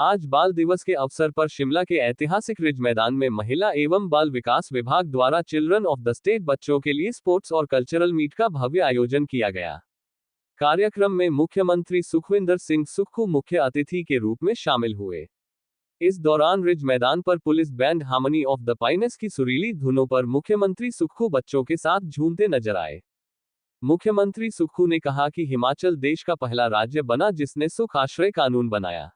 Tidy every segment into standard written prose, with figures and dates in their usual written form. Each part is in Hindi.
आज बाल दिवस के अवसर पर शिमला के ऐतिहासिक रिज मैदान में महिला एवं बाल विकास विभाग द्वारा चिल्ड्रन ऑफ द स्टेट बच्चों के लिए स्पोर्ट्स और कल्चरल मीट का भव्य आयोजन किया गया। कार्यक्रम में मुख्यमंत्री सुखविंदर सिंह सुक्खू मुख्य अतिथि के रूप में शामिल हुए। इस दौरान रिज मैदान पर police band harmony of the pines की सुरीली धुनों पर मुख्यमंत्री सुक्खू बच्चों के साथ झूमते नजर आए। मुख्यमंत्री सुक्खू ने कहा कि हिमाचल देश का पहला राज्य बना जिसने सुख आश्रय कानून बनाया।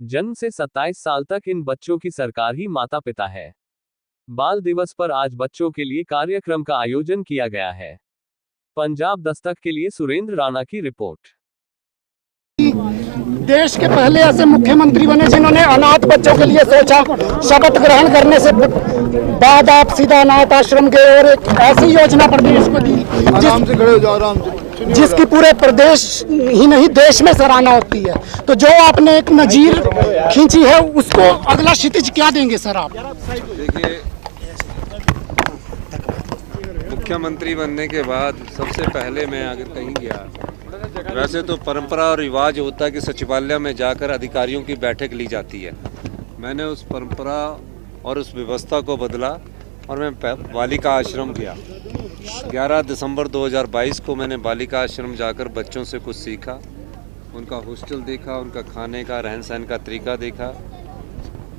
जन्म से 27 साल तक इन बच्चों की सरकार ही माता पिता है। बाल दिवस पर आज बच्चों के लिए कार्यक्रम का आयोजन किया गया है। पंजाब दस्तक के लिए सुरेंद्र राणा की रिपोर्ट। देश के पहले ऐसे मुख्यमंत्री बने जिन्होंने अनाथ बच्चों के लिए सोचा। शपथ ग्रहण करने से बाद आप सीधा अनाथ आश्रम गए और एक ऐसी योजना प्रदेश को दी जिसकी पूरे प्रदेश ही नहीं देश में सराहना होती है। तो जो आपने एक नजीर खींची है उसको अगला क्षितिज क्या देंगे सर आप? देखिए, मुख्यमंत्री बनने के बाद सबसे पहले मैं अगर कहीं गया, वैसे तो परंपरा और रिवाज होता है कि सचिवालय में जाकर अधिकारियों की बैठक ली जाती है। मैंने उस परंपरा और उस व्यवस्था को बदला और मैं बालिका आश्रम गया। 11 दिसंबर 2022 को मैंने बालिका आश्रम जाकर बच्चों से कुछ सीखा, उनका हॉस्टल देखा, उनका खाने का रहन सहन का तरीका देखा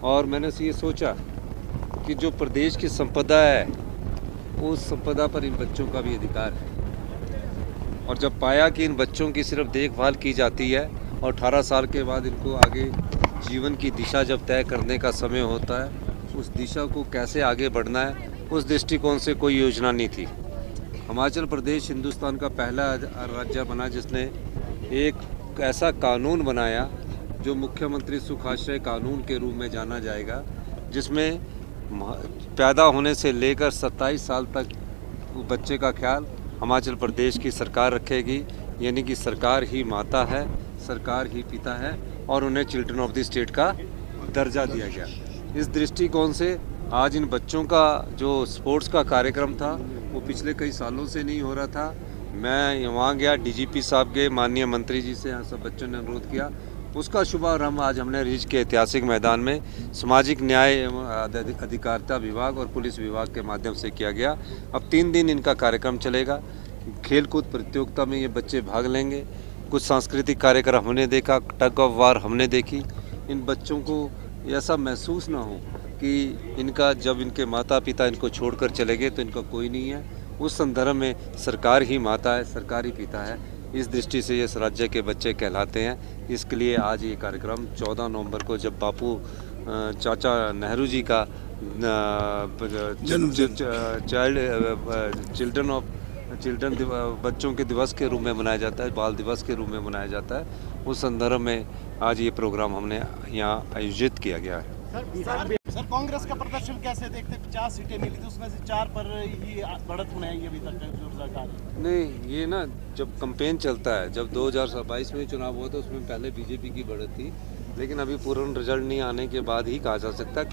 और मैंने ये सोचा कि जो प्रदेश की संपदा है उस संपदा पर इन बच्चों का भी अधिकार है। और जब पाया कि इन बच्चों की सिर्फ देखभाल की जाती है और 18 साल के बाद इनको आगे जीवन की दिशा जब तय करने का समय होता है, उस दिशा को कैसे आगे बढ़ना है, उस दृष्टिकोण से कोई योजना नहीं थी। हिमाचल प्रदेश हिंदुस्तान का पहला राज्य बना जिसने एक ऐसा कानून बनाया जो मुख्यमंत्री सुख आश्रय कानून के रूप में जाना जाएगा, जिसमें पैदा होने से लेकर 27 साल तक बच्चे का ख्याल हिमाचल प्रदेश की सरकार रखेगी। यानी कि सरकार ही माता है, सरकार ही पिता है और उन्हें चिल्ड्रन ऑफ द स्टेट का दर्जा दिया गया। इस दृष्टिकोण से आज इन बच्चों का जो स्पोर्ट्स का कार्यक्रम था वो पिछले कई सालों से नहीं हो रहा था। मैं वहाँ गया, डीजीपी साहब गए, माननीय मंत्री जी से यहाँ सब बच्चों ने अनुरोध किया। उसका शुभारंभ आज हमने रिज के ऐतिहासिक मैदान में सामाजिक न्याय एवं अधिकारिता विभाग और पुलिस विभाग के माध्यम से किया गया। अब 3 दिन इनका कार्यक्रम चलेगा। खेलकूद प्रतियोगिता में ये बच्चे भाग लेंगे। कुछ सांस्कृतिक कार्यक्रम हमने देखा, टग ऑफ वार हमने देखी। इन बच्चों को ऐसा महसूस ना हो कि इनका जब इनके माता पिता इनको छोड़कर चले गए तो इनका कोई नहीं है। उस संदर्भ में सरकार ही माता है, सरकार ही पिता है। इस दृष्टि से ये इस राज्य के बच्चे कहलाते हैं। इसके लिए आज ये कार्यक्रम 14 नवंबर को जब बापू चाचा नेहरू जी का चिल्ड्रन बच्चों के दिवस के रूप में मनाया जाता है, बाल दिवस के रूप में मनाया जाता है, उस संदर्भ में आज ये प्रोग्राम हमने यहाँ आयोजित किया गया है। सर कांग्रेस का प्रदर्शन कैसे देखते? 50 सीटें मिली थी, उसमें से 4 पर ही बढ़त होने आई अभी तक जो सरकार नहीं। ये ना जब कैंपेन चलता है, जब 2022 में चुनाव हुआ था उसमें पहले बीजेपी की बढ़त थी, लेकिन अभी पूर्ण रिजल्ट नहीं आने के बाद ही कहा जा सकता है।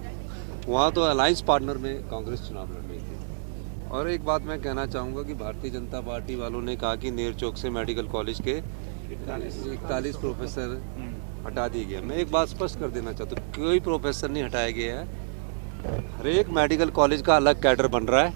वहाँ तो अलायंस पार्टनर में कांग्रेस चुनाव लड़ रही थी। और एक बात मैं कहना चाहूँगा कि भारतीय जनता पार्टी वालों ने कहा कि नेर चौक से मेडिकल कॉलेज के 41 प्रोफेसर हटा दिए गए। मैं एक बात स्पष्ट कर देना चाहता हूँ, कोई प्रोफेसर नहीं हटाया गया है। हर एक मेडिकल कॉलेज का अलग कैडर बन रहा है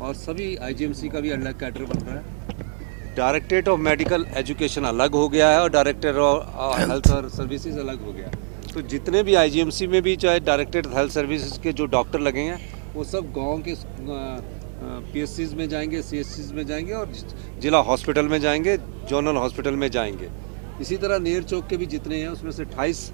और सभी आईजीएमसी का भी अलग कैडर बन रहा है। डायरेक्टरेट ऑफ मेडिकल एजुकेशन अलग हो गया है और डायरेक्टर ऑफ हेल्थ और सर्विसेज अलग हो गया है। तो जितने भी आईजीएमसी में भी चाहे डायरेक्टर हेल्थ सर्विसेज के जो डॉक्टर लगे हैं वो सब गाँव के पीएससीज में जाएंगे, सीएससीज में जाएंगे और जिला हॉस्पिटल में जाएंगे, जोनल हॉस्पिटल में जाएंगे। इसी तरह नेर चौक के भी जितने हैं उसमें से 28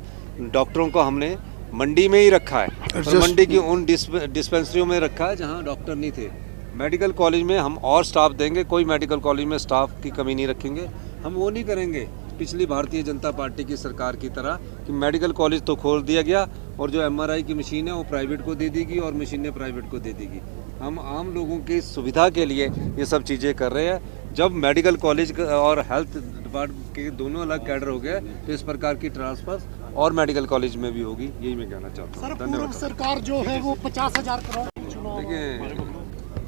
डॉक्टरों को हमने मंडी में ही रखा है और मंडी की उन डिस्पेंसरियों में रखा है जहां डॉक्टर नहीं थे। मेडिकल कॉलेज में हम और स्टाफ देंगे, कोई मेडिकल कॉलेज में स्टाफ की कमी नहीं रखेंगे। हम वो नहीं करेंगे पिछली भारतीय जनता पार्टी की सरकार की तरह कि मेडिकल कॉलेज तो खोल दिया गया और जो एमआरआई की मशीन है वो प्राइवेट को दे देगी और मशीनें प्राइवेट को दे देगी। हम आम लोगों की सुविधा के लिए ये सब चीज़ें कर रहे हैं। जब मेडिकल कॉलेज और हेल्थ डिपार्टमेंट के दोनों अलग कैडर हो गए तो इस प्रकार की ट्रांसफर और मेडिकल कॉलेज में भी होगी, यही मैं कहना चाहता हूँ। धन्यवाद। सरकार जो है वो 50,000 करोड़ देखिए,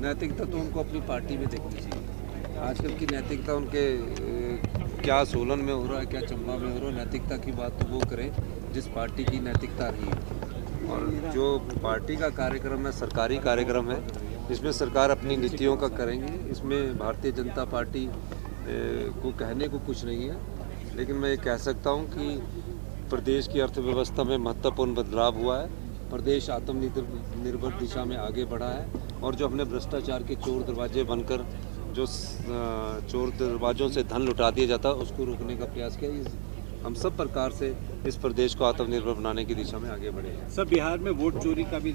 नैतिकता तो उनको अपनी पार्टी में देखनी चाहिए। आजकल की नैतिकता उनके क्या सोलन में हो रहा है, क्या चंबा में हो रहा है, नैतिकता की बात तो वो करें। जिस पार्टी की नैतिकता रही है। और जो पार्टी का कार्यक्रम है सरकारी कार्यक्रम है, इसमें सरकार अपनी नीतियों का करेंगे। इसमें भारतीय जनता पार्टी को कहने को कुछ नहीं है, लेकिन मैं ये कह सकता हूँ कि प्रदेश की अर्थव्यवस्था में महत्वपूर्ण बदलाव हुआ है। प्रदेश आत्मनिर्भर दिशा में आगे बढ़ा है और जो हमने भ्रष्टाचार के चोर दरवाजे बनकर जो चोर दरवाजों से धन लुटा दिया जाता है उसको रोकने का प्रयास किया। हम सब प्रकार से इस प्रदेश को आत्मनिर्भर बनाने की दिशा में आगे बढ़े हैं। सर, बिहार में वोट चोरी का भी